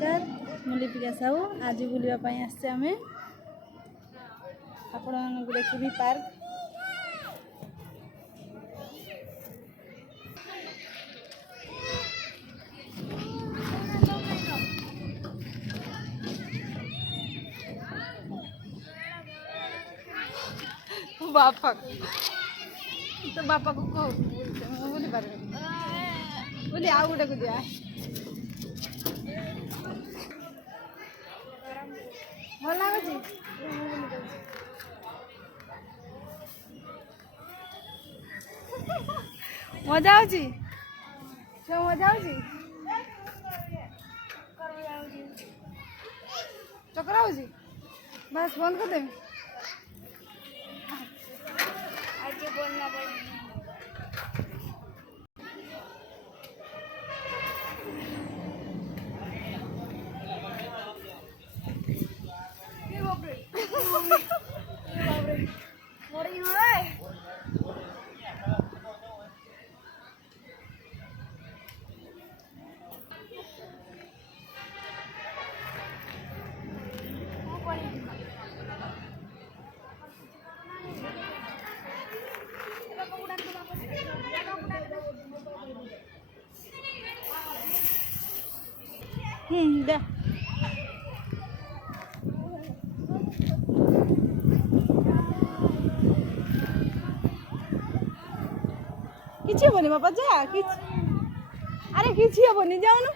नमस्कार मु लिपिका साहू आज बुलवाई आसचे आम आपण मानक देखी पार्क बापा तो बापा को कह बोली पार बोली आउ गोटे को दिया भल लगुच मजा आउची मजा आउची चक्कर आउची बस बंद कर देवी बोलना दे किसी हेनी बापा जा अरे किसी हेनी जाऊन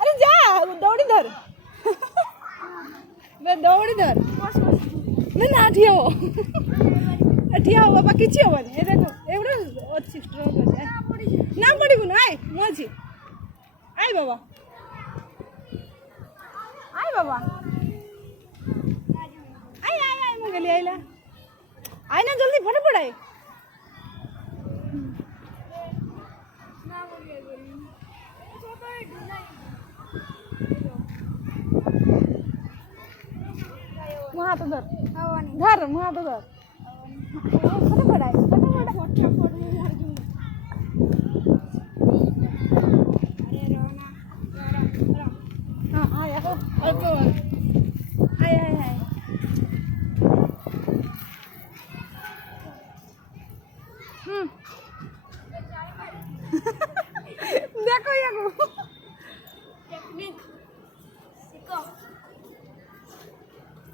अरे जा दौड़ी धर दौड़ी धर ना ठिया हो ठिया हो बापा किसी हेनी देखो एवढं अच्छी स्ट्रॉंग अच्छे ना पड़ू ना आए मुझे आई बाबा आई आई आई मैं गली आईला आई ना जल्दी फटाफट आई मुँह हाथ धर धर मुँह हाथ धर फटाफट आई फटाफट देखो ये टेक्निक सीखो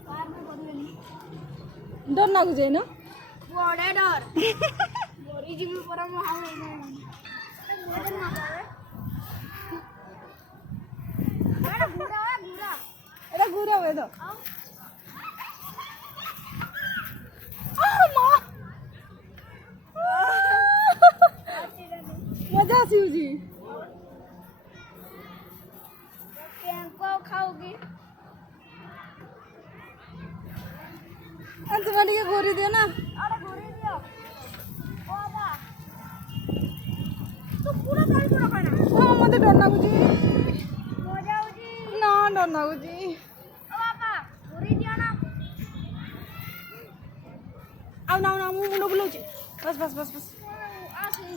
कार में पड़ेनी डर ना गुजे ना बड़े डर बड़ी जी में पर हम हाउ नहीं मुझे ना करे अरे घूरा अरे घूरा वे तो मजा आसी जी को खाओगी तुम्हारी के गोरी दियो ना अरे गोरी दियो बाबा तो पूरा गाड़ी पूरा खाना हां मते डर लागुजी मजा आउजी ना डर लागुजी ओ बाबा गोरी दियो ना आउ ना मुंड बुलाउची बस आसी